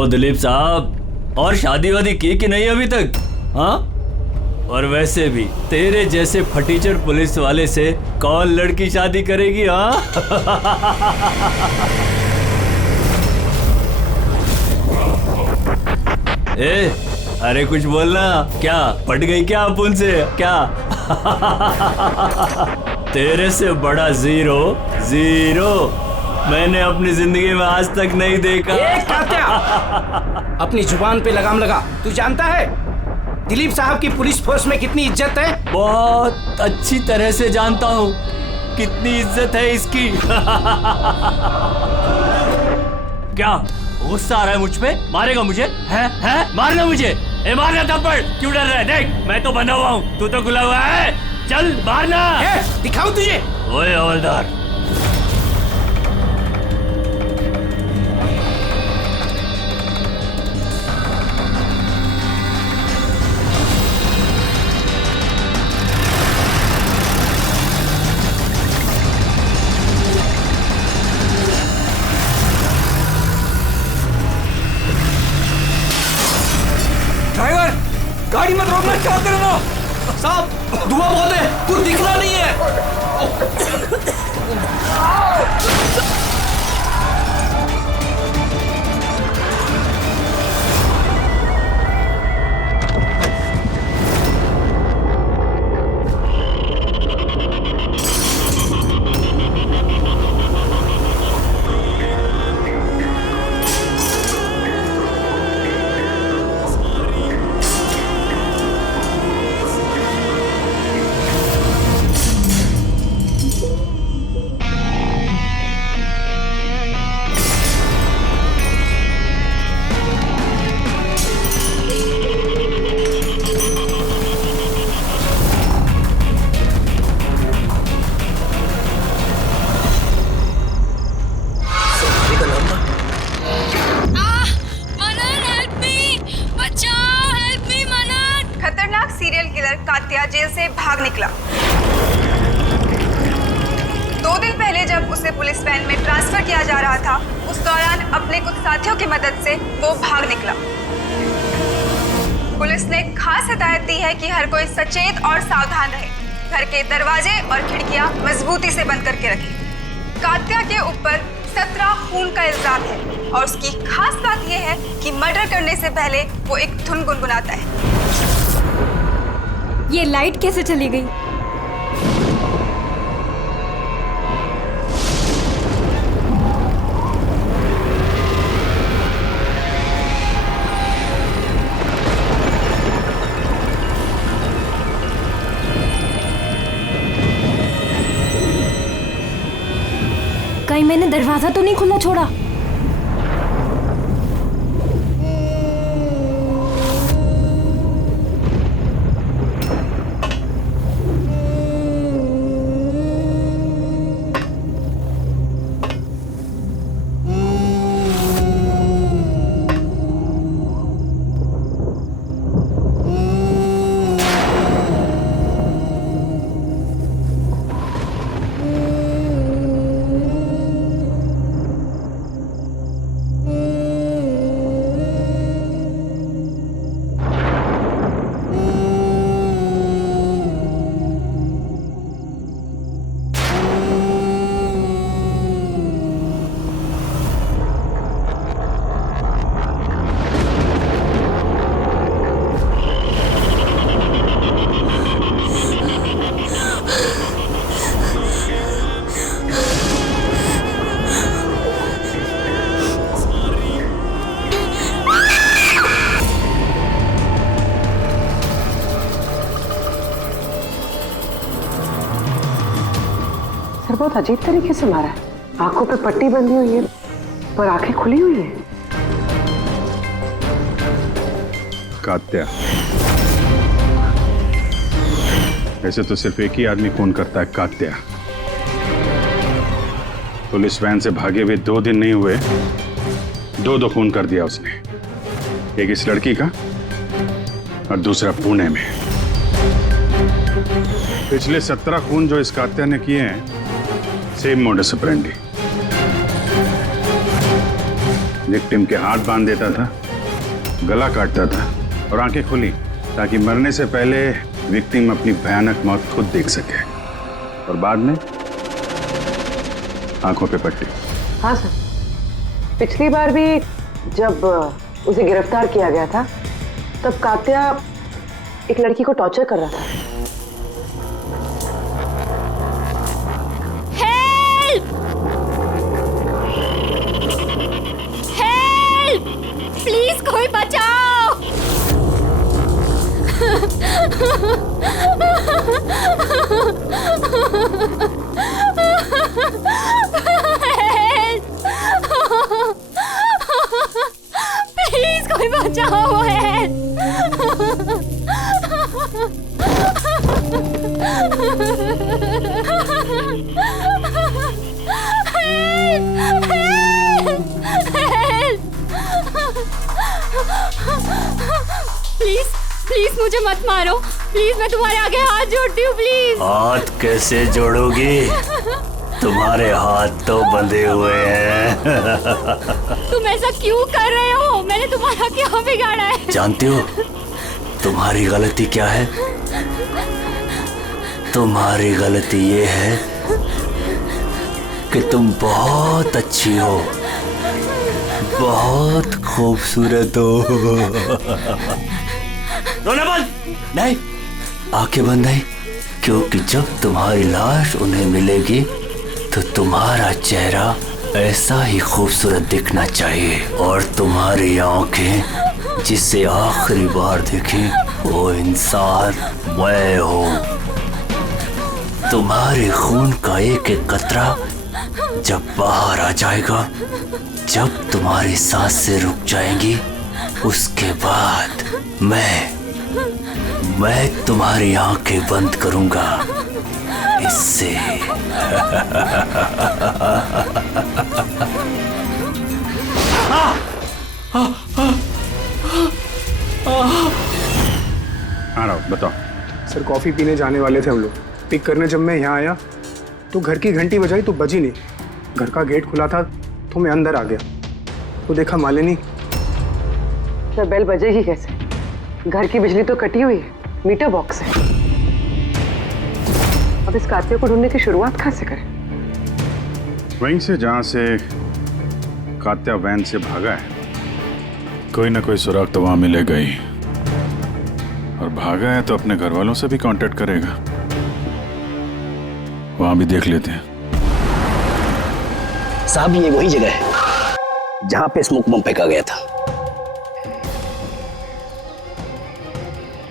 ओ दिलीप साहब, और शादी वादी की कि नहीं अभी तक? हाँ, और वैसे भी तेरे जैसे फटीचर पुलिस वाले से कौन लड़की शादी करेगी? हाँ ए, अरे कुछ बोलना। क्या पट गई क्या अपुन से? क्या तेरे से बड़ा जीरो मैंने अपनी जिंदगी में आज तक नहीं देखा। कात्या, अपनी जुबान पे लगाम लगा। तू जानता है दिलीप साहब की पुलिस फोर्स में कितनी इज्जत है? बहुत अच्छी तरह से जानता हूँ कितनी इज्जत है इसकी। क्या गुस्सा आ रहा है मुझ पे? मारेगा मुझे? है मारना मुझे? ए मारना थप्पड़, क्यों डर रहा है? देख मैं तो बंधा हुआ हूँ, तू तो खुला हुआ है। चल मारना। दिखाऊं तुझे? ओए हवलदार, गाड़ी मत रोकना। क्या कर रहे हो साहब? धुआं बहुत है, कुछ दिखना नहीं है। कात्या जेल से भाग निकला। 2 दिन पहले जब उसे पुलिस वैन में ट्रांसफर किया जा रहा था, उस दौरान अपने कुछ साथियों की मदद से वो भाग निकला। पुलिस ने खास हिदायत दी है कि हर कोई सचेत और सावधान रहे, घर के दरवाजे और खिड़कियां मजबूती से बंद करके रखें। कात्या के ऊपर 17 खून का इल्जाम है और उसकी खास बात यह है कि मर्डर करने से पहले वो एक धुन गुनगुनाता है। ये लाइट कैसे चली गई? कहीं मैंने दरवाजा तो नहीं खुला छोड़ा? बहुत अजीब तरीके से मारा है। आंखों पे पट्टी बंधी हुई है पर आंखें खुली हुई है। कात्या, वैसे तो सिर्फ एक ही आदमी खून करता है, कात्या। पुलिस वैन से भागे हुए 2 दिन नहीं हुए, 2 खून कर दिया उसने। एक इस लड़की का और दूसरा पुणे में। पिछले 17 खून जो इस कात्या ने किए हैं, सेम मोडस ऑपरेंडी। विक्टिम के हाथ बांध देता था, गला काटता था और आंखें खुली ताकि मरने से पहले विक्टिम अपनी भयानक मौत खुद देख सके। और बाद में आंखों पे पट्टी। हाँ सर, पिछली बार भी जब उसे गिरफ्तार किया गया था तब कात्या एक लड़की को टॉर्चर कर रहा था। हेल्प! हेल्प! प्लीज कोई बचाओ! प्लीज कोई बचाओ! प्लीज प्लीज मुझे मत मारो, प्लीज मैं तुम्हारे आगे हाथ जोड़ती हूँ, प्लीज। हाथ कैसे जोड़ोगी? तुम्हारे हाथ तो बंधे हुए हैं। तुम ऐसा क्यों कर रहे हो? मैंने तुम्हारा क्या बिगाड़ा है? जानती हो तुम्हारी गलती क्या है? तुम्हारी गलती ये है कि तुम बहुत अच्छी हो, बहुत खूबसूरत हो। रोना बंद! नहीं, आंखें बंद नहीं, क्योंकि जब तुम्हारी लाश उन्हें मिलेगी तो तुम्हारा चेहरा ऐसा ही खूबसूरत दिखना चाहिए और तुम्हारी आंखें जिसे आखिरी बार देखी वो इंसान मैं हूँ। तुम्हारे खून का एक एक कतरा जब बाहर आ जाएगा, जब तुम्हारी सांसें रुक जाएंगी, उसके बाद मैं तुम्हारी आंखें बंद करूंगा। इससे हाँ राव, बताओ। सर कॉफ़ी पीने जाने वाले थे हम लोग। पिक करने जब मैं यहाँ आया तो घर की घंटी बजाई तो बजी नहीं। घर का गेट खुला था तो मैं अंदर आ गया तो देखा मालिनी। सर बेल बजेगी कैसे? घर की बिजली तो कटी हुई है, मीटर बॉक्स है। अब इस कात्या को ढूंढने की शुरुआत कहाँ से करें? वहीं से जहां से कात्या वैन से भागा है। कोई ना कोई सुराग तो वहां मिलेगा ही, और भागा है तो अपने घर वालों से भी कांटेक्ट करेगा। वहां भी देख लेते हैं। साहब ये वही जगह है जहां पे स्मोक बम फेंका गया था,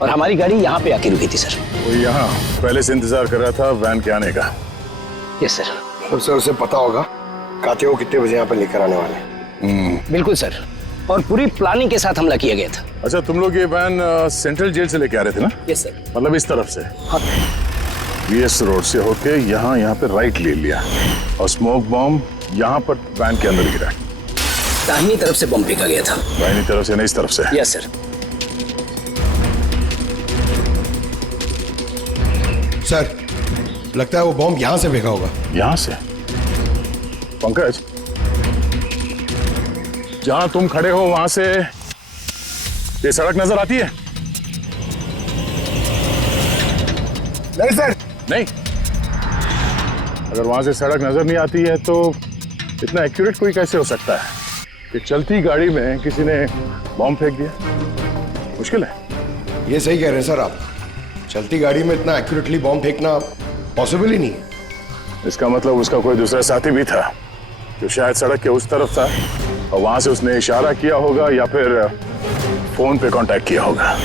और हमारी गाड़ी यहाँ पे आके रुकी थी सर। वो यहाँ पहले से इंतजार कर रहा था वैन के आने का। Yes sir. तो सर उसे पता होगा कात्या को कितने बजे यहाँ पर लेकर आने वाले? बिल्कुल सर, और पूरी प्लानिंग के साथ हमला किया गया था। अच्छा, तुम लोग ये वैन सेंट्रल जेल से लेके आ रहे थे ना? Yes sir. मतलब इस तरफ से? हाँ। VS रोड से होके यहाँ पे राइट ले लिया और स्मोक बॉम्ब यहाँ पर वैन के अंदर गिरा। दाहिनी तरफ से बम फेंका गया था। दाहिनी तरफ से नहीं, इस तरफ से? Yes sir. सर लगता है वो बॉम्ब यहाँ से फेंका होगा। यहाँ से? पंकज, जहां तुम खड़े हो वहां से ये सड़क नजर आती है? नहीं सर। नहीं? अगर वहां से सड़क नजर नहीं आती है तो इतना एक्यूरेट कोई कैसे हो सकता है कि चलती गाड़ी में किसी ने बॉम्ब फेंक दिया? मुश्किल है। ये सही कह रहे हैं सर आप, चलती गाड़ी में इतना एक्यूरेटली बॉम्ब फेंकना पॉसिबल ही नहीं। इसका मतलब उसका कोई दूसरा साथी भी था जो शायद सड़क के उस तरफ था और वहां से उसने इशारा किया होगा या फिर फोन पे कांटेक्ट किया होगा।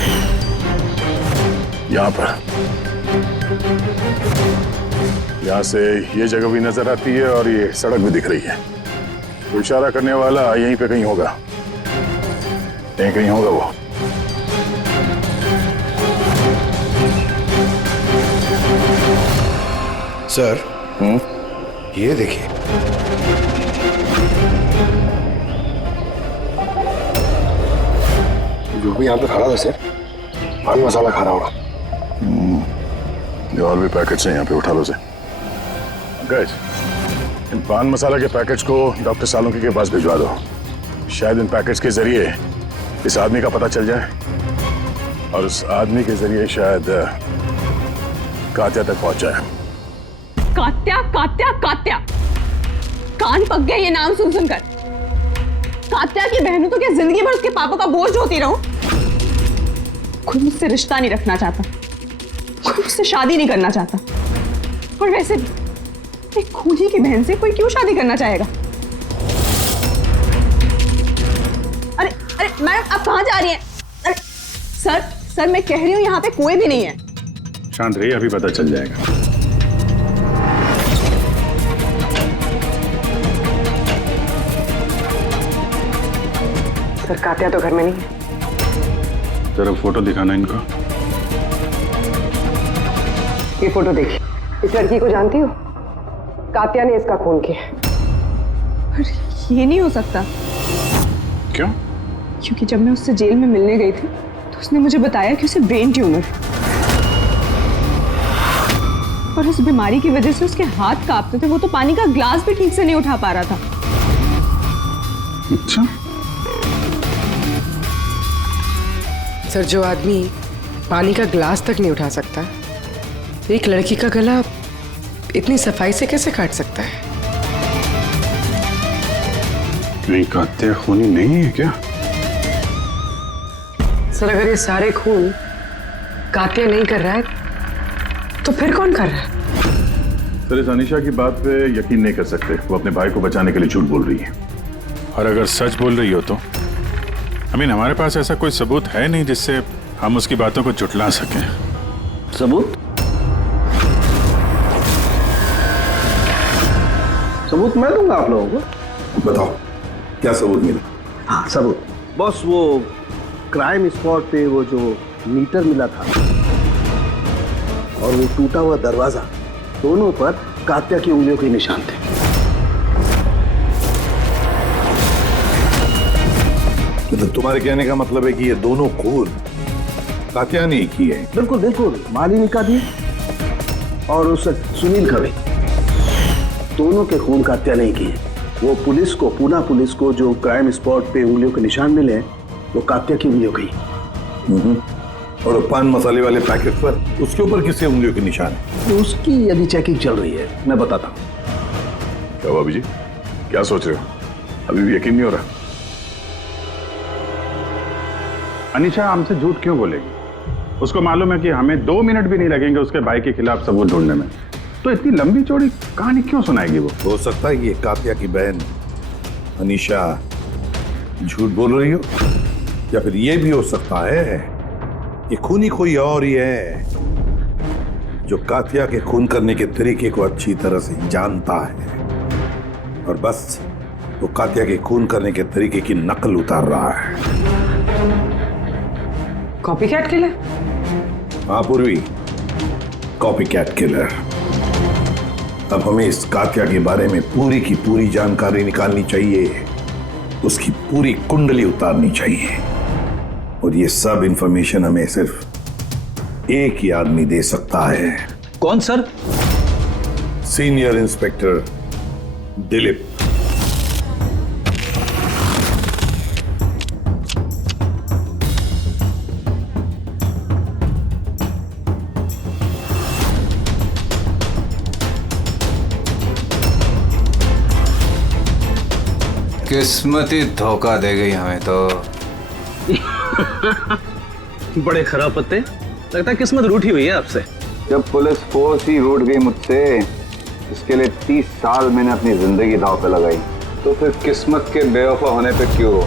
यहाँ से ये जगह भी नजर आती है और ये सड़क भी दिख रही है। तो इशारा करने वाला यहीं पे कहीं होगा, यहीं कहीं होगा वो। सर ये देखिए, जो भी यहाँ पे खड़ा था सर, पान मसाला खा रहा होगा। और भी पैकेट्स हैं यहाँ पे, उठा लो से। गैस, इन पान मसाला के पैकेट्स को डॉक्टर सालुंकी के पास भिजवा दो। शायद इन पैकेट्स के जरिए इस आदमी का पता चल जाए और उस आदमी के जरिए शायद कात्या तक पहुंच जाए। कात्या कात्या कात्या, कान पक गया ये नाम सुन सुनकर। कात्या की बहनों तो क्या जिंदगी भर उसके पापा का बोझ होती रहूं? कोई मुझसे रिश्ता नहीं रखना चाहता, कोई मुझसे शादी नहीं करना चाहता। और वैसे भी एक खूनी की बहन से कोई क्यों शादी करना चाहेगा? अरे अरे मैडम, आप कहाँ जा रही हैं? अरे सर मैं कह रही हूँ यहाँ पे कोई भी नहीं है। शांत रहिए, अभी पता चल जाएगा। सर कात्या तो घर में नहीं है। जरा फोटो दिखाना इनको। ये फोटो देखिए, इस लड़की को जानती हो? कात्या ने इसका खून किया। अरे ये नहीं हो सकता। क्यों? क्योंकि जब मैं उससे जेल में मिलने गई थी तो उसने मुझे बताया कि उसे ब्रेन ट्यूमर है और उस बीमारी की वजह से उसके हाथ कांपते थे। वो तो पानी का ग्लास भी ठीक से नहीं उठा पा रहा था। अच्छा। सर, जो आदमी पानी का ग्लास तक नहीं उठा सकता, एक लड़की का गला इतनी सफाई से कैसे काट सकता है? नहीं, कात्या खूनी नहीं है क्या? सर, अगर ये सारे खून कात्या नहीं कर रहा है तो फिर कौन कर रहा है? सर, इस अनीशा की बात पे यकीन नहीं कर सकते। वो अपने भाई को बचाने के लिए झूठ बोल रही है। और अगर सच बोल रही हो तो हमारे पास ऐसा कोई सबूत है नहीं जिससे हम उसकी बातों को झुठला सकें। सबूत? सबूत मैं दूंगा आप लोगों को। बताओ क्या सबूत मिला? हाँ सबूत बॉस, वो क्राइम स्पॉट पे वो जो मीटर मिला था और वो टूटा हुआ दरवाजा, दोनों पर कात्या की उंगलियों के निशान थे। मतलब तुम्हारे कहने का मतलब है कि ये दोनों खून कात्या ने की है? बिल्कुल बिल्कुल, मालिनी का भी और उस सुनील का भी, दोनों के खून कात्या नहीं किए। वो पुलिस को, पूना पुलिस को जो क्राइम स्पॉट पे उंगलियों के निशान मिले वो कात्या की उंगलियों की। और पान मसाले वाले पैकेट पर उसके ऊपर किसके उंगलियों के निशान है? उसकी यदि चेकिंग चल रही है, मैं बताता हूँ। क्या भाभी जी, क्या सोच रहे हो? अभी भी यकीन नहीं हो रहा? अनीशा हमसे झूठ क्यों बोलेगी? उसको मालूम है कि हमें 2 मिनट भी नहीं लगेंगे उसके भाई के खिलाफ सबूत ढूंढने में, तो इतनी लंबी चौड़ी कहानी क्यों सुनाएगी वो? हो सकता है कि ये कात्या की बहन अनीशा झूठ बोल रही हो, या फिर ये भी हो सकता है कि खूनी कोई और ही है जो कात्या के खून करने के तरीके को अच्छी तरह से जानता है और बस वो कात्या के खून करने के तरीके की नकल उतार रहा है। Copycat killer? हाँ पूर्वी, कॉपीकैट किलर। अब हमें इस कात्या के बारे में पूरी की पूरी जानकारी निकालनी चाहिए, उसकी पूरी कुंडली उतारनी चाहिए और ये सब इंफॉर्मेशन हमें सिर्फ एक ही आदमी दे सकता है। कौन सर? Senior inspector Dilip. किस्मत ही धोखा दे गई हमें तो। बड़े खराब पत्ते, लगता है किस्मत रूठी हुई है आपसे। जब पुलिस फोर्स ही रूठ गई मुझसे, इसके लिए 30 साल मैंने अपनी जिंदगी दांव पे लगाई, तो फिर किस्मत के बेवफा होने पे क्यों?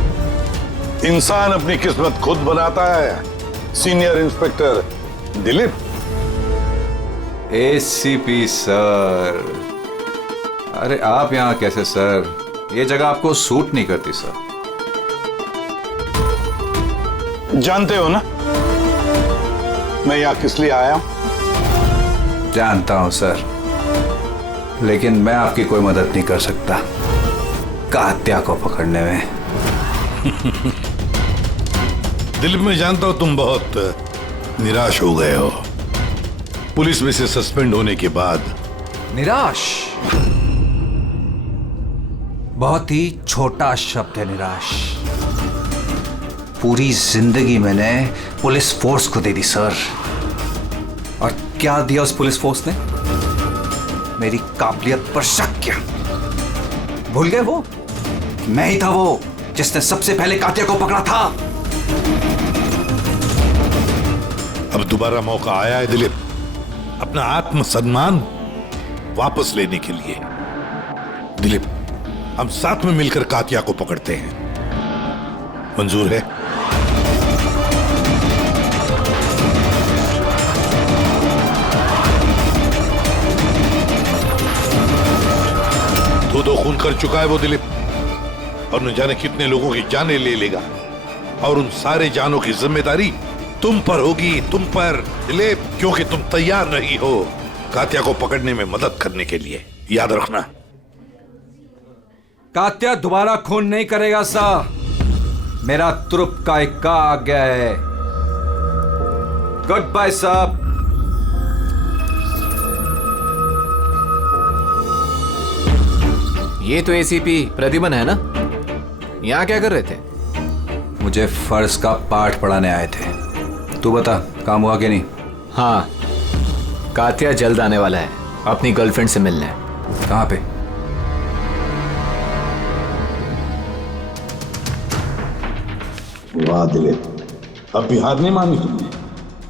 इंसान अपनी किस्मत खुद बनाता है, senior inspector Dilip. ACP sir, अरे आप यहाँ कैसे सर? ये जगह आपको सूट नहीं करती सर। जानते हो ना मैं यहाँ किस लिए आया हूं? जानता हूं सर, लेकिन मैं आपकी कोई मदद नहीं कर सकता कात्या को पकड़ने में। दिलीप, मैं जानता हूं तुम बहुत निराश हो गए हो पुलिस में से सस्पेंड होने के बाद। निराश? बहुत ही छोटा शब्द है निराश। पूरी जिंदगी मैंने पुलिस फोर्स को दे दी सर। और क्या दिया उस पुलिस फोर्स ने? मेरी काबिलियत पर शक किया। भूल गए वो? मैं ही था वो जिसने सबसे पहले कातिया को पकड़ा था। अब दोबारा मौका आया है दिलीप अपना आत्मसम्मान वापस लेने के लिए। दिलीप, हम साथ में मिलकर कातिया को पकड़ते हैं। मंजूर है? दो खून कर चुका है वो दिलीप, और न जाने कितने लोगों की जानें ले लेगा, और उन सारे जानों की जिम्मेदारी तुम पर होगी, तुम पर दिलीप, क्योंकि तुम तैयार नहीं हो कातिया को पकड़ने में मदद करने के लिए। याद रखना। कात्या दोबारा खून नहीं करेगा सा। मेरा तुरुप का इक्का आ गया है। गुड बाय साहब। ये तो एसीपी प्रतिबन है ना? यहाँ क्या कर रहे थे? मुझे फर्ज का पाठ पढ़ाने आए थे। तू बता, काम हुआ कि नहीं? हाँ, कातिया जल्द आने वाला है अपनी गर्लफ्रेंड से मिलने। कहाँ पे? वाह दिलीप, अब भी हार नहीं मानी तुमने।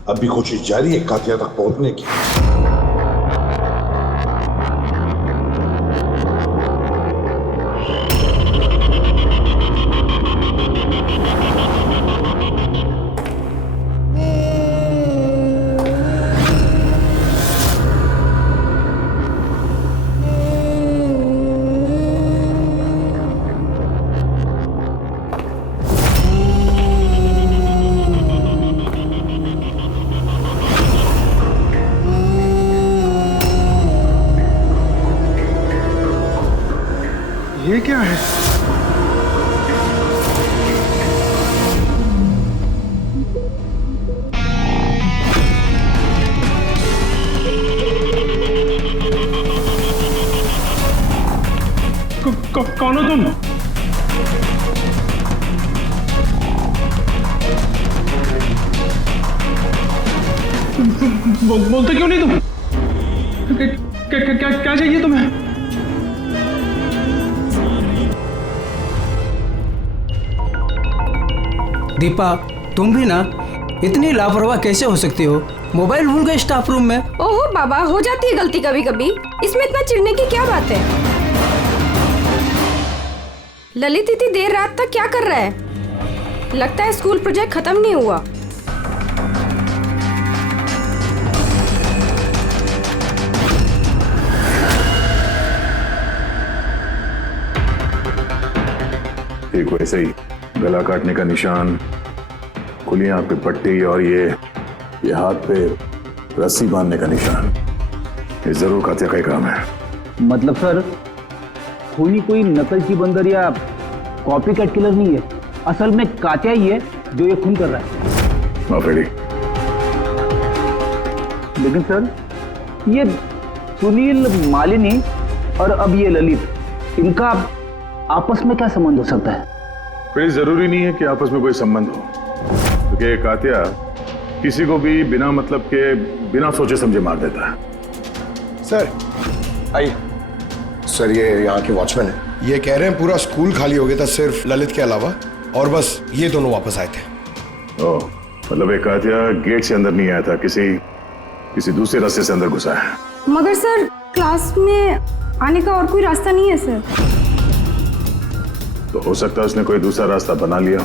अब भी कोशिश जारी है कातिया तक पहुंचने की। ये क्या है? कौन हो तुम? बोलते क्यों नहीं तुम? क्या चाहिए तुम्हें? दीपा, तुम भी ना इतनी लापरवाह कैसे हो सकती हो? मोबाइल भूल गए स्टाफ रूम में। ओहो बाबा, हो जाती है गलती कभी कभी, इसमें इतना चिढ़ने की क्या बात है? ललित इतनी देर रात तक क्या कर रहा है? लगता है स्कूल प्रोजेक्ट खत्म नहीं हुआ। एक वैसे ही गला काटने का निशान, खुली आंख पे पट्टी, और ये हाथ पे रस्सी बांधने का निशान। ये जरूर कातिया का ही काम है। मतलब सर, खूनी कोई नकल की बंदर या कॉपी कैट किलर नहीं है, असल में कातिया ही है जो ये खून कर रहा है। माफ रेडी। लेकिन सर, ये सुनील, मालिनी और अब ये ललित, इनका आपस में क्या संबंध हो सकता है? फिर जरूरी नहीं है कि आपस में कोई संबंध हो, क्योंकि कातिया किसी को भी बिना मतलब के, बिना सोचे समझे मार देता है। सर आइए। सर, ये यहाँ के वॉचमैन है। ये कह रहे हैं पूरा स्कूल खाली हो गया था सिर्फ ललित के अलावा, और बस ये दोनों वापस आए थे। ओह, मतलब एक कातिया गेट से अंदर नहीं आया था, किसी दूसरे रास्ते से अंदर घुसा है। मगर सर, क्लास में आने का और कोई रास्ता नहीं है सर। तो हो सकता है उसने कोई दूसरा रास्ता बना लिया।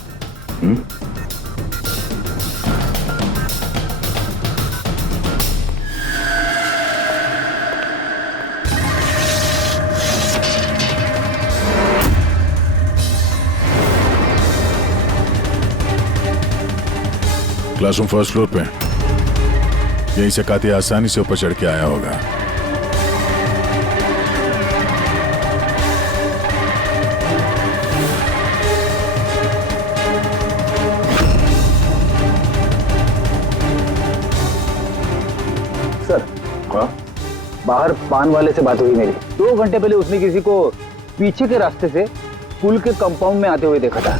क्लासरूम फर्स्ट फ्लोर पे, यहीं से कातिया आसानी से ऊपर चढ़ के आया होगा। सर, बाहर पान वाले से बात हुई मेरी। 2 घंटे पहले उसने किसी को पीछे के रास्ते से पुल के कंपाउंड में आते हुए देखा था।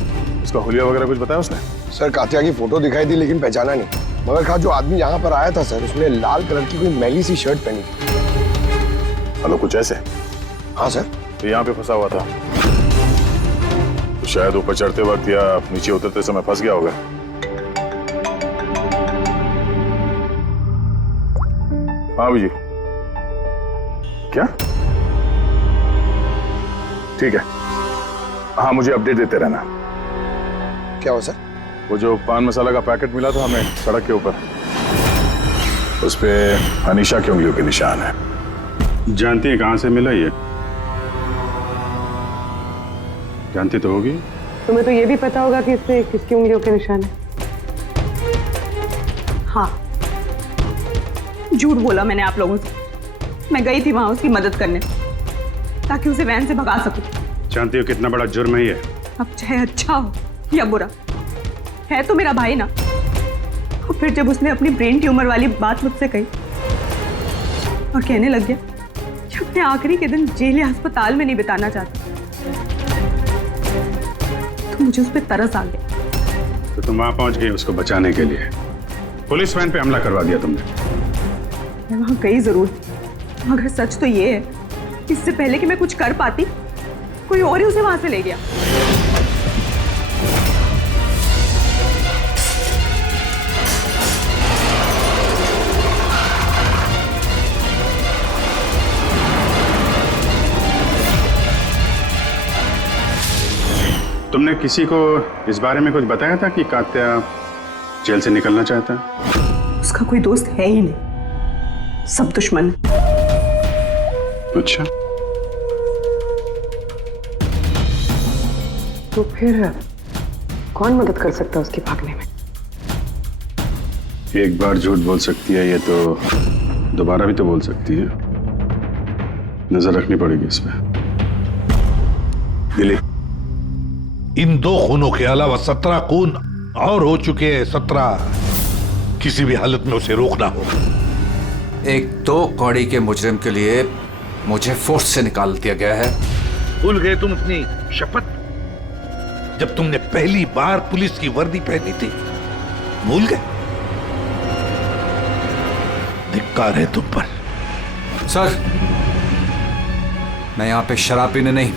उसका हुलिया वगैरह कुछ बताया उसने? सर कात्या की फोटो दिखाई थी लेकिन पहचाना नहीं। मगर कहा जो आदमी यहाँ पर आया था सर, उसने लाल कलर की कोई मैली सी शर्ट पहनी थी। हेलो, कुछ ऐसे? हाँ सर। तो यहाँ पे फंसा हुआ था तो शायद ऊपर चढ़ते वक्त या नीचे उतरते समय फंस गया होगा। हाँ जी, क्या? ठीक है, हाँ मुझे अपडेट देते रहना। क्या हो सर? वो जो पान मसाला का पैकेट मिला था हमें सड़क के ऊपर, उस पे अनीशा की उंगलियों के निशान है। जानती है कहां से मिला ये? जानती तो होगी। तुम्हें तो ये भी पता होगा कि इसमें किसकी उंगलियों के निशान है। हाँ, झूठ बोला मैंने आप लोगों से। मैं गई थी वहां उसकी मदद करने ताकि उसे वैन से भगा सकूं। जानती हो कितना बड़ा जुर्म है ये? अब चाहे अच्छा हो या बुरा, है तो मेरा भाई ना। और फिर जब उसने अपनी ब्रेन ट्यूमर वाली बात मुझसे कही और कहने लग गया कि अपने आखिरी के दिन जेल या अस्पताल में नहीं बिताना चाहता, तो मुझे उस पर तरस आ गया। तो तुम वहां पहुंच गई उसको बचाने के लिए, पुलिस वैन पे हमला करवा दिया तुमने। मैं वहां गई जरूर थी, मगर सच तो ये है, इससे पहले कि मैं कुछ कर पाती, कोई और ही उसे वहां से ले गया। तुमने किसी को इस बारे में कुछ बताया था कि कात्या जेल से निकलना चाहता है? उसका कोई दोस्त है ही नहीं, सब दुश्मन। अच्छा, तो फिर कौन मदद कर सकता है उसके भागने में? एक बार झूठ बोल सकती है ये तो दोबारा भी तो बोल सकती है। नजर रखनी पड़ेगी इस पे। दिलीप, इन 2 खूनों के अलावा 17 खून और हो चुके हैं। 17। किसी भी हालत में उसे रोकना हो। एक 2 कौड़ी के मुजरिम के लिए मुझे फोर्स से निकाल दिया गया है। भूल गए तुम अपनी शपथ जब तुमने पहली बार पुलिस की वर्दी पहनी थी? भूल गए? धिक्कार है तुम पर। सर, मैं यहाँ पे शराब पीने नहीं,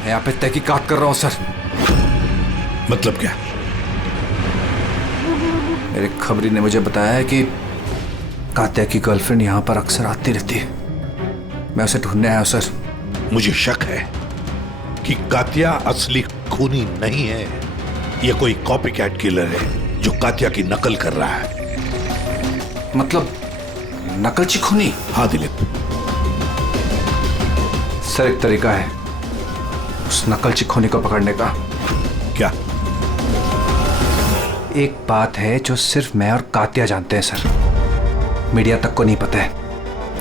मैं यहाँ पे तहकीकात कर रहा हूँ सर। मतलब क्या? मेरे खबरी ने मुझे बताया है कि कात्या की गर्लफ्रेंड यहाँ पर अक्सर आती रहती है। मैं उसे ढूंढने आया हूँ सर। मुझे शक है कि कात्या असली खूनी नहीं है। यह कोई कॉपी कैट किलर है जो कात्या की नकल कर रहा है। मतलब नकलची खूनी? हाँ दिलीप। सर, एक तरीका है उस नकलची खूनी को पकड़ने का। क्या? एक बात है जो सिर्फ मैं और कात्या जानते हैं सर, मीडिया तक को नहीं पता है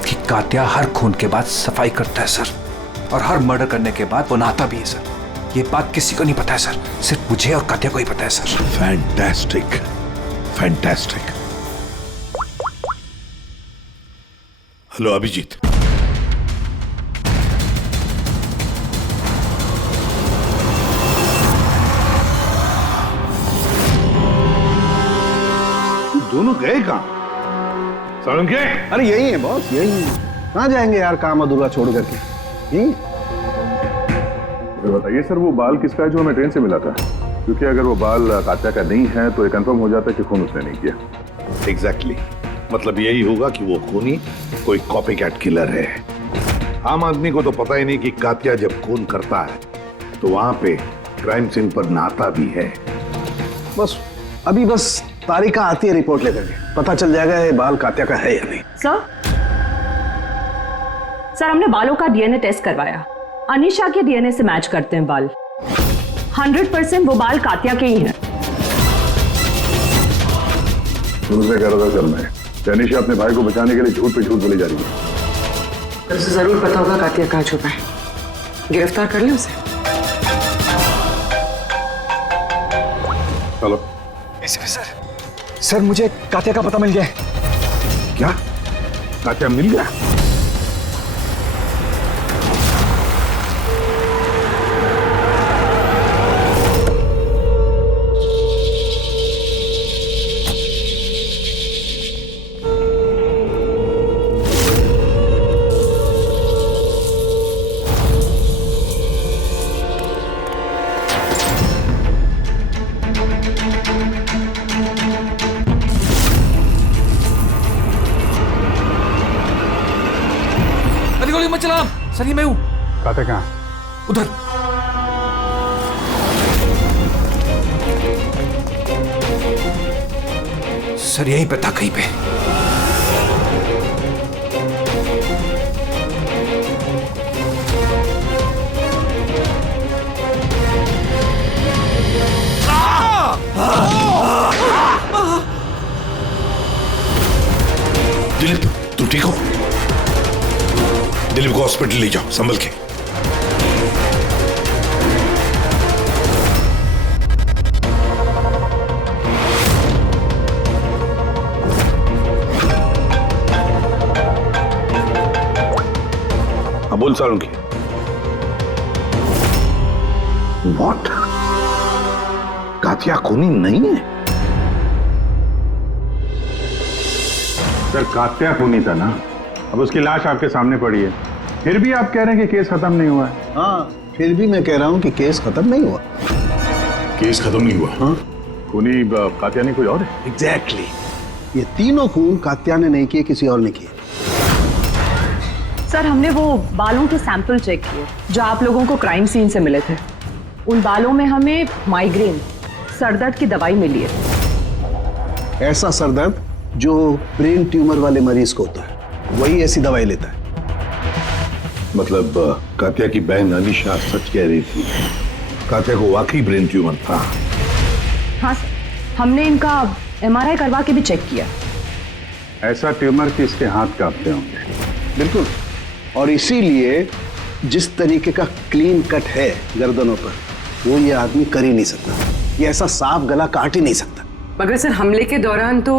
कि कात्या हर खून के बाद सफाई करता है सर, और हर मर्डर करने के बाद वो नहाता भी है सर। ये बात किसी को नहीं पता है सर, सिर्फ मुझे और कात्या को ही पता है sir. Fantastic, fantastic. Hello Abhijeet. दोनों गए कहाँ? सालुंके? अरे यही है बॉस, यही। कहाँ जाएंगे यार काम अधूरा छोड़ करके? यही। बताइए सर, वो बाल किसका है जो हमें ट्रेन से मिला था? क्योंकि अगर वो बाल कात्या का नहीं है तो ये कंफर्म हो जाता है कि खून उसने नहीं किया। एग्जैक्टली। मतलब यही होगा कि वो खूनी कोई कॉपी कैट किलर है। आम आदमी को तो पता ही नहीं कि कात्या जब खून करता है तो वहां पे क्राइम सीन पर नहाता भी है। बस अभी बस तारिका आती है रिपोर्ट लेकर के, पता चल जाएगा ये बाल कात्या का है या नहीं। सर, हमने बालों का डीएनए टेस्ट करवाया, अनीशा के डीएनए से मैच करते हैं बाल। 100% वो बाल कात्या के ही हैं। तुमसे कह रहा था सर मैं, अनीशा अपने भाई को बचाने के लिए झूठ पे झूठ बोली जा रही है। उसे जरूर पता होगा कात्या कहाँ छुपा है, गिरफ्तार कर ले उसे। हेलो सर, मुझे कात्या का पता मिल गया है। क्या? कात्या मिल गया? गोली मत चला। सर ये मैं हूँ। कात्या कहाँ? उधर। सर यहीं पे था कहीं पे। दिलीप तू ठीक हो? दिलीप को हॉस्पिटल ले जाओ संभल के। बोल सारुंगी। व्हाट? कात्या खूनी नहीं है? सर कात्या खूनी था ना, अब उसकी लाश आपके सामने पड़ी है, फिर भी आप कह रहे हैं कि केस खत्म नहीं हुआ है। हाँ, फिर भी मैं कह रहा हूं कि केस खत्म नहीं हुआ। केस खत्म नहीं हुआ? हाँ, खूनी कात्या ने कोई और है? एग्जैक्टली। ये तीनों खून कात्या ने नहीं किए, किसी और ने किए। सर हमने वो बालों के सैंपल चेक किए जो आप लोगों को क्राइम सीन से मिले थे। उन बालों में हमें माइग्रेन, सरदर्द की दवाई मिली है। ऐसा सरदर्द जो ब्रेन ट्यूमर वाले मरीज को होता है, वही ऐसी दवाई लेता है। मतलब कात्या की बहन अनीशा सच कह रही थी, कात्या को वाकई ब्रेन ट्यूमर था। हाँ सर, हमने इनका MRI करवा के भी चेक किया। ऐसा ट्यूमर कि इसके हाथ कांपते होंगे। बिल्कुल, और इसीलिए जिस तरीके का क्लीन कट है गर्दनों पर, वो ये आदमी कर ही नहीं सकता। ये ऐसा साफ गला काट ही नहीं सकता। मगर सर हमले के दौरान तो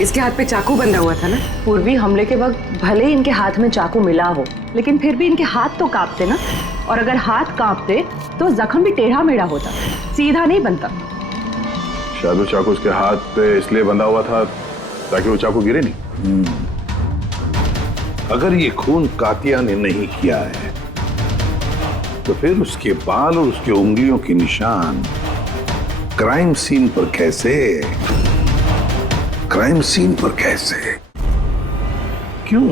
इसके हाथ पे चाकू बंधा हुआ था ना। पूर्वी हमले के वक्त भले ही इनके हाथ में चाकू मिला हो, लेकिन फिर भी इनके हाथ तो कांपते ना, और अगर हाथ कांपते तो जख्म भी टेढ़ा मेढ़ा होता, सीधा नहीं बनता। शायद वो चाकू उसके हाथ पे इसलिए बंधा हुआ था ताकि वो चाकू गिरे नहीं। अगर ये खून कात्या ने नहीं किया है तो फिर उसके बाल और उसके उंगलियों के निशान क्राइम सीन पर कैसे? क्राइम सीन पर कैसे? क्यों?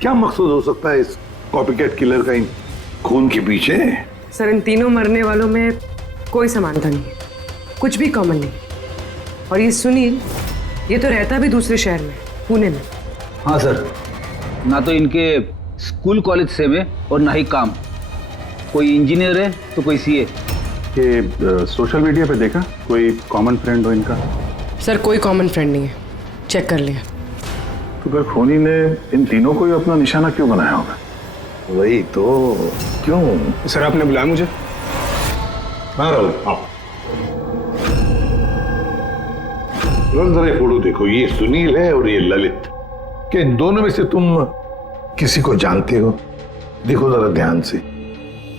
क्या मकसद हो सकता है इस कॉपीकैट किलर का इन खून के पीछे? सर इन तीनों मरने वालों में कोई समानता नहीं है, कुछ भी कॉमन नहीं। और ये सुनील, ये तो रहता भी दूसरे शहर में, पुणे में। हाँ सर, ना तो इनके स्कूल कॉलेज सेम है और ना ही काम। कोई इंजीनियर है तो कोई CA। कि सोशल मीडिया पे देखा कोई कॉमन फ्रेंड हो इनका? सर कोई कॉमन फ्रेंड नहीं है, चेक कर लिया। तो फिर खूनी ने इन तीनों को ही अपना निशाना क्यों बनाया होगा? वही तो, क्यों? सर आपने बुलाया मुझे? हाँ राहुल, आओ। जरा फोटो देखो, ये सुनील है और ये ललित। क्या इन दोनों में से तुम किसी को जानते हो? देखो जरा ध्यान से,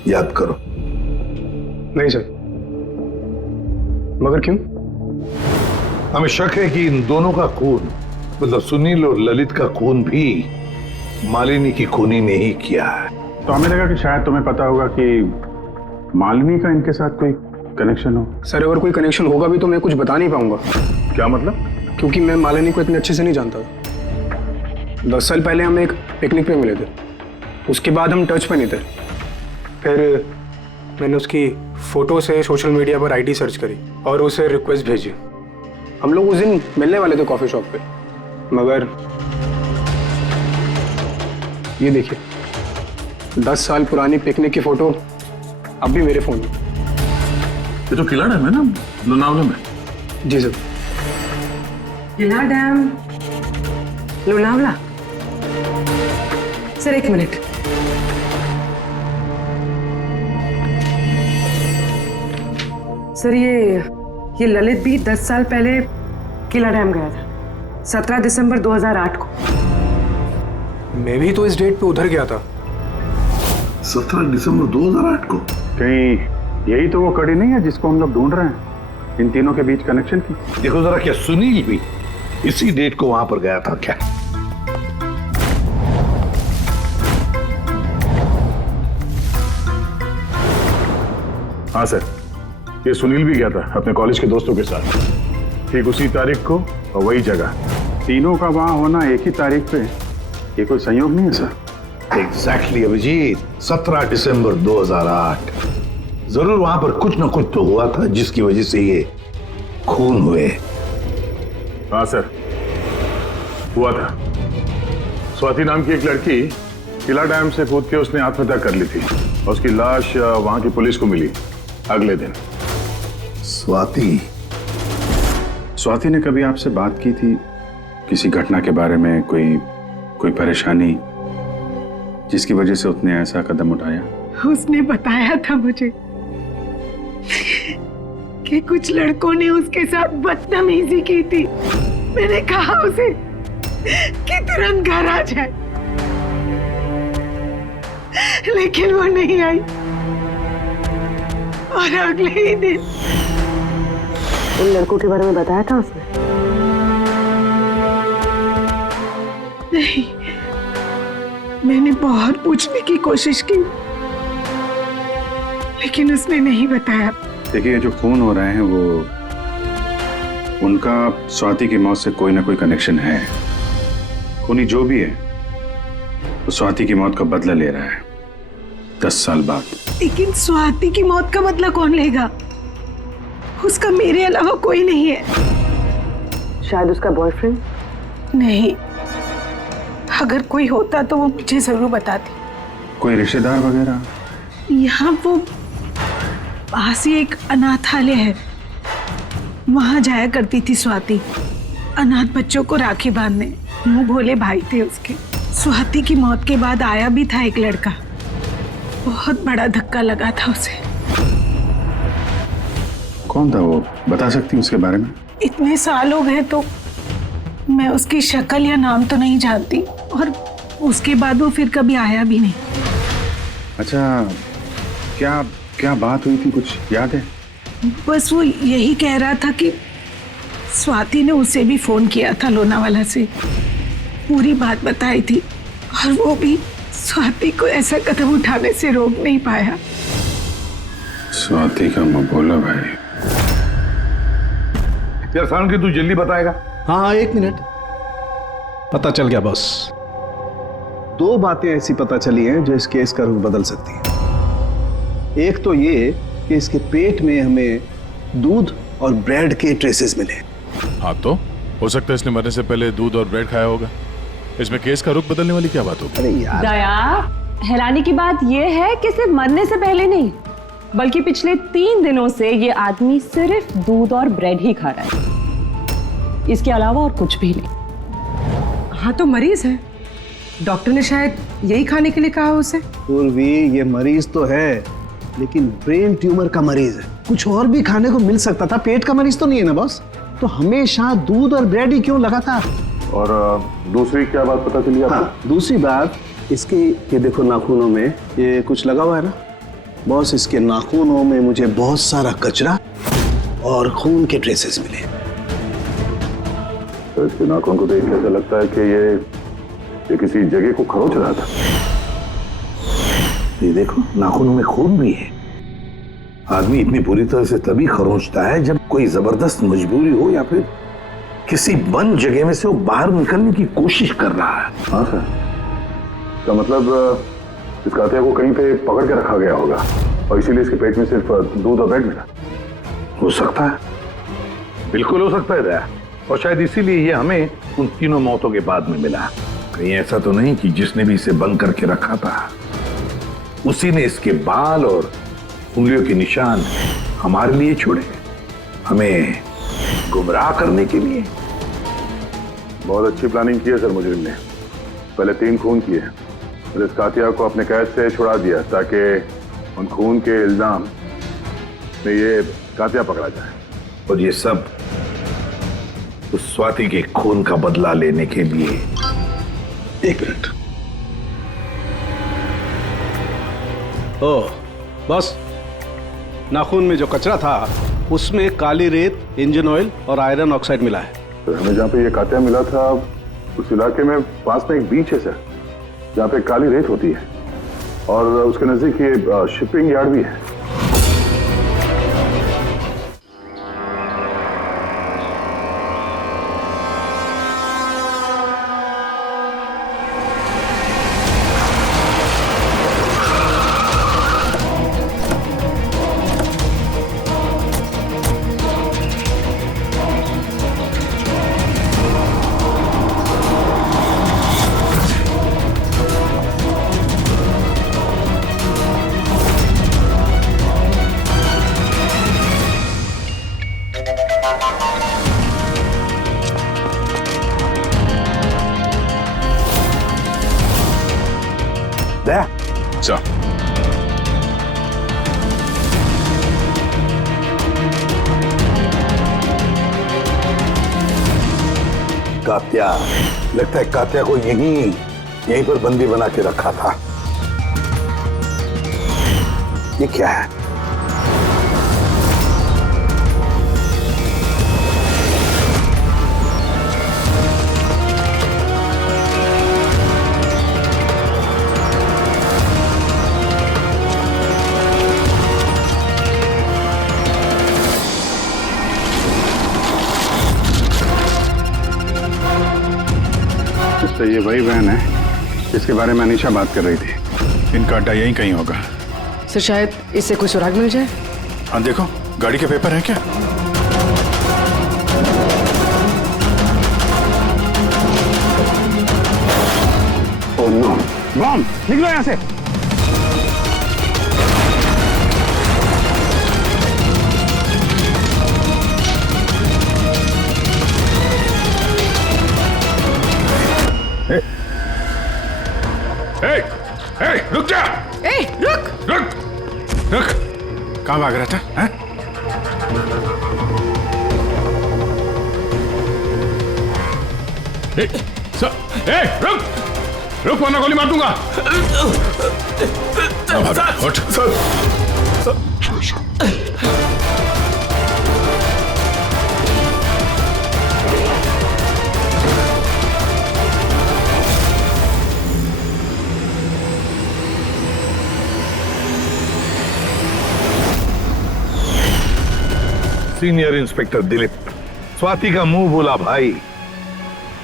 याद करो। नहीं सर। मगर क्यों? हमें शक है कि इन दोनों का खून, मतलब सुनील और ललित का खून भी मालिनी की खूनी ने ही किया है। तो हमें लगा कि शायद तुम्हें पता होगा कि मालिनी का इनके साथ कोई कनेक्शन हो। सर अगर कोई कनेक्शन होगा भी तो मैं कुछ बता नहीं पाऊंगा। क्या मतलब? क्योंकि मैं मालिनी को इतने अच्छे से नहीं जानता। 10 साल पहले हम एक पिकनिक पे मिले थे, उसके बाद हम टच पे नहीं थे। फिर मैंने उसकी फोटो से सोशल मीडिया पर ID सर्च करी और उसे रिक्वेस्ट भेजी। हम लोग उस दिन मिलने वाले थे कॉफी शॉप पे, मगर ये देखिए 10 साल पुरानी पिकनिक की फोटो अब भी मेरे फोन में। ये तो किला डैम है ना, लोनावला में? जी सर। किला डैम, लोनावला? सर एक मिनट। सर ये ललित भी 10 साल पहले किला डैम गया था, 17 दिसंबर 2008 को। मैं भी तो इस डेट पे उधर गया था। 17 दिसंबर 2008 को? कहीं यही तो वो कड़ी नहीं है जिसको हम लोग ढूंढ रहे हैं, इन तीनों के बीच कनेक्शन की? देखो जरा, क्या सुनील भी इसी डेट को वहां पर गया था क्या? हाँ सर, ये सुनील भी गया था अपने कॉलेज के दोस्तों के साथ, ठीक उसी तारीख को और वही जगह। तीनों का वहां होना एक ही तारीख पे, ये कोई संयोग नहीं है सर? एग्जैक्टली अभिजीत, 17 दिसंबर 2008। जरूर वहां पर कुछ ना कुछ तो हुआ था जिसकी वजह से ये खून हुए। हाँ सर, हुआ था। स्वाति नाम की एक लड़की किला डैम से कूद के उसने आत्महत्या कर ली थी और उसकी लाश वहां की पुलिस को मिली अगले दिन। स्वाति ने कभी आपसे बात की थी किसी घटना के बारे में, कोई परेशानी जिसकी वजह से उसने ऐसा कदम उठाया? उसने बताया था मुझे कि कुछ लड़कों ने उसके साथ बदतमीजी की थी। मैंने कहा उसे कि तुरंत घर आ जाए, लेकिन वो नहीं आई और अगले ही दिन। उन लड़कों के बारे में बताया था उसने? नहीं, मैंने बहुत पूछने की कोशिश की, लेकिन उसने नहीं बताया। देखिए, जो खून हो रहे हैं वो उनका स्वाति की मौत से कोई ना कोई कनेक्शन है। खूनी जो भी है वो स्वाति की मौत का बदला ले रहा है 10 साल बाद। लेकिन स्वाति की मौत का बदला कौन लेगा? उसका मेरे अलावा कोई नहीं है। शायद उसका बॉयफ्रेंड? नहीं, अगर कोई होता तो वो मुझे जरूर बताती। कोई रिश्तेदार वगैरह? यहाँ वो पास ही एक अनाथालय है, वहां जाया करती थी स्वाति अनाथ बच्चों को राखी बांधने। मुंह भोले भाई थे उसके। स्वाति की मौत के बाद आया भी था एक लड़का, बहुत बड़ा धक्का लगा था उसे। कौन था वो, बता सकती हैं उसके बारे में? इतने साल हो गए तो मैं उसकी शक्ल या नाम तो नहीं जानती, और उसके बाद वो फिर कभी आया भी नहीं। अच्छा, क्या बात हुई थी, कुछ याद है? बस वो यही कह रहा था कि स्वाति ने उसे भी फोन किया था लोनावाला से, पूरी बात बताई थी, और वो भी स्वाति को ऐसा कदम उठाने से रोक नहीं पाया। स्वाति का मबोला भाई। यार सारण की तू जल्दी बताएगा? हाँ, 1 मिनट। पता चल गया बॉस। 2 बातें ऐसी पता चली हैं जो इस केस का रुख बदल सकती हैं। एक तो ये कि इसके पेट में हमें दूध और ब्रेड के ट्रेसेस मिले। हाँ, तो हो सकता है इसने मरने से पहले दूध और ब्रेड खाया होगा। इसमें केस का रुख बदलने वाली क्या बात होगी? अरे यार, दया, हैरानी की बात यह है कि सिर्फ मरने से पहले नहीं, बल्कि पिछले 3 दिनों से ये आदमी सिर्फ दूध और ब्रेड ही खा रहा है, इसके अलावा और कुछ भी नहीं। हाँ, तो मरीज है, डॉक्टर ने शायद यही खाने के लिए कहा उसे। पूर्वी, ये मरीज तो है, लेकिन ब्रेन ट्यूमर का मरीज है। कुछ और भी खाने को मिल सकता था, पेट का मरीज तो नहीं है ना बॉस। तो हमेशा दूध और ब्रेड ही क्यों लगातार? और दूसरी क्या बात पता चली आपको? हाँ, दूसरी बात इसकी, ये देखो नाखूनों में ये कुछ लगा हुआ है ना बॉस। इसके नाखूनों में मुझे बहुत सारा कचरा और खून के ट्रेसेस मिले। तो इसके नाखून को देख के ऐसा लगता है कि ये किसी जगह को खरोच रहा था। ये देखो, नाखूनों में खून भी है। आदमी इतनी बुरी तरह से तभी खरोंचता है जब कोई जबरदस्त मजबूरी हो या फिर किसी बंद जगह में से वो बाहर निकलने की कोशिश कर रहा है। हाँ सर, इसका मतलब इस कातिया को कहीं पे पकड़ के रखा गया होगा और इसीलिए इसके पेट में सिर्फ दूध और ब्रेड मिला। हो सकता है, बिल्कुल हो सकता है दया। और शायद इसीलिए ये हमें उन तीनों मौतों के बाद में मिला। कहीं ऐसा तो नहीं कि जिसने भी इसे बंद करके रखा था उसी ने इसके बाल और उंगलियों के निशान हमारे लिए छोड़े, हमें गुमराह करने के लिए। बहुत अच्छी प्लानिंग की है सर मुजरिम ने। पहले 3 खून किए, फिर इस कातिया को अपने कैद से छुड़ा दिया ताकि उन खून के इल्जाम में ये कातिया पकड़ा जाए। और ये सब उस स्वाति के खून का बदला लेने के लिए। 1 मिनट। ओह बस, नाखून में जो कचरा था उसमें काली रेत, इंजन ऑयल और आयरन ऑक्साइड मिला है। तो हमें जहाँ पे ये कातिया मिला था उस इलाके में पास में एक बीच है सर, जहाँ पे काली रेत होती है, और उसके नजदीक ये शिपिंग यार्ड भी है। दया चल। कात्या, लगता है कात्या को यहीं पर बंदी बना के रखा था। ये क्या है? तो ये वही वैन है जिसके बारे में अनीशा बात कर रही थी। इनका अड्डा यहीं कहीं होगा। सर शायद इससे कोई सुराग मिल जाए। हाँ देखो, गाड़ी के पेपर हैं क्या? ओह नो, बम! निकलो यहाँ से। रुक जा! रुक! कहाँ भाग रहा था? हैं? रुक वरना गोली मार दूंगा। उठ। सीनियर इंस्पेक्टर दिलीप, स्वाति का मुंह बोला भाई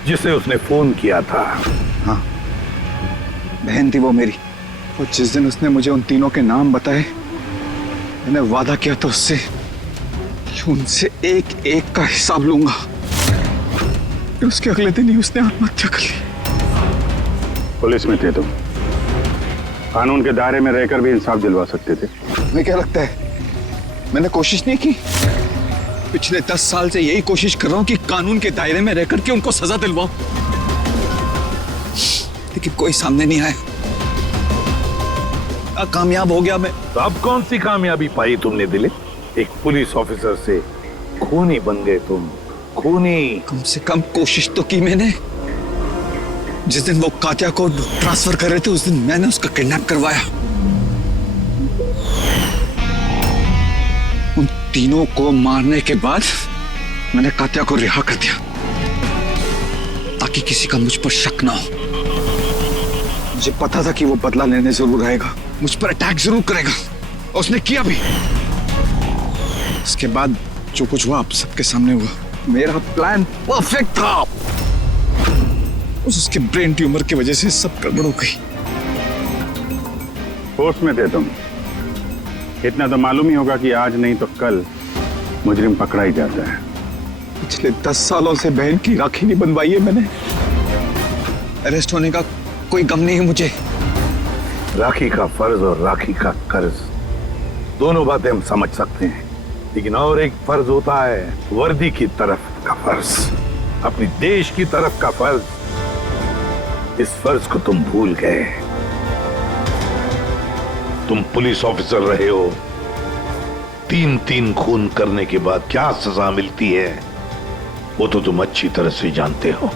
जिसे उसने फोन किया था। हाँ, बहन थी वो मेरी। और जिस दिन उसने मुझे उन तीनों के नाम बताए, मैंने वादा किया था उससे कि उनसे एक एक का हिसाब लूंगा। फिर उसके अगले दिन ही उसने आत्महत्या कर ली। पुलिस में थे तुम, कानून के दायरे में रहकर भी इंसाफ दिलवा सकते थे। तुम्हें क्या लगता है मैंने कोशिश नहीं की? पिछले 10 साल से यही कोशिश कर रहा हूं कि कानून के दायरे में रहकर के उनको सजा दिलवाऊं, लेकिन कोई सामने नहीं आया। कामयाब हो गया मैं। तो अब कौन सी कामयाबी पाई तुमने दिलीप? एक पुलिस ऑफिसर से खूनी बन गए तुम, खूनी। कम से कम कोशिश तो की मैंने। जिस दिन वो कात्या को ट्रांसफर कर रहे थे उस दिन मैंने उसका किडनैप करवाया। उन तीनों को मारने के बाद मैंने कात्या को रिहा कर दिया ताकि किसी का मुझ पर शक ना हो। मुझे पता था कि वो बदला लेने जरूर आएगा, मुझ पर अटैक जरूर करेगा। उसने किया भी। उसके बाद जो कुछ हुआ आप सबके सामने हुआ। मेरा प्लान परफेक्ट था। उसके ब्रेन ट्यूमर की वजह से सब गड़बड़ हो गई। होश में थे तुम, इतना तो मालूम ही होगा कि आज नहीं तो कल मुजरिम पकड़ा ही जाता है। पिछले 10 सालों से बहन की राखी नहीं बनवाई है मैंने। अरेस्ट होने का कोई गम नहीं है मुझे। राखी का फर्ज और राखी का कर्ज दोनों बातें हम समझ सकते हैं, लेकिन और एक फर्ज होता है वर्दी की तरफ का फर्ज, अपनी देश की तरफ का फर्ज। इस फर्ज को तुम भूल गए। तुम पुलिस ऑफिसर रहे हो, 3 खून करने के बाद क्या सजा मिलती है वो तो तुम अच्छी तरह से जानते हो।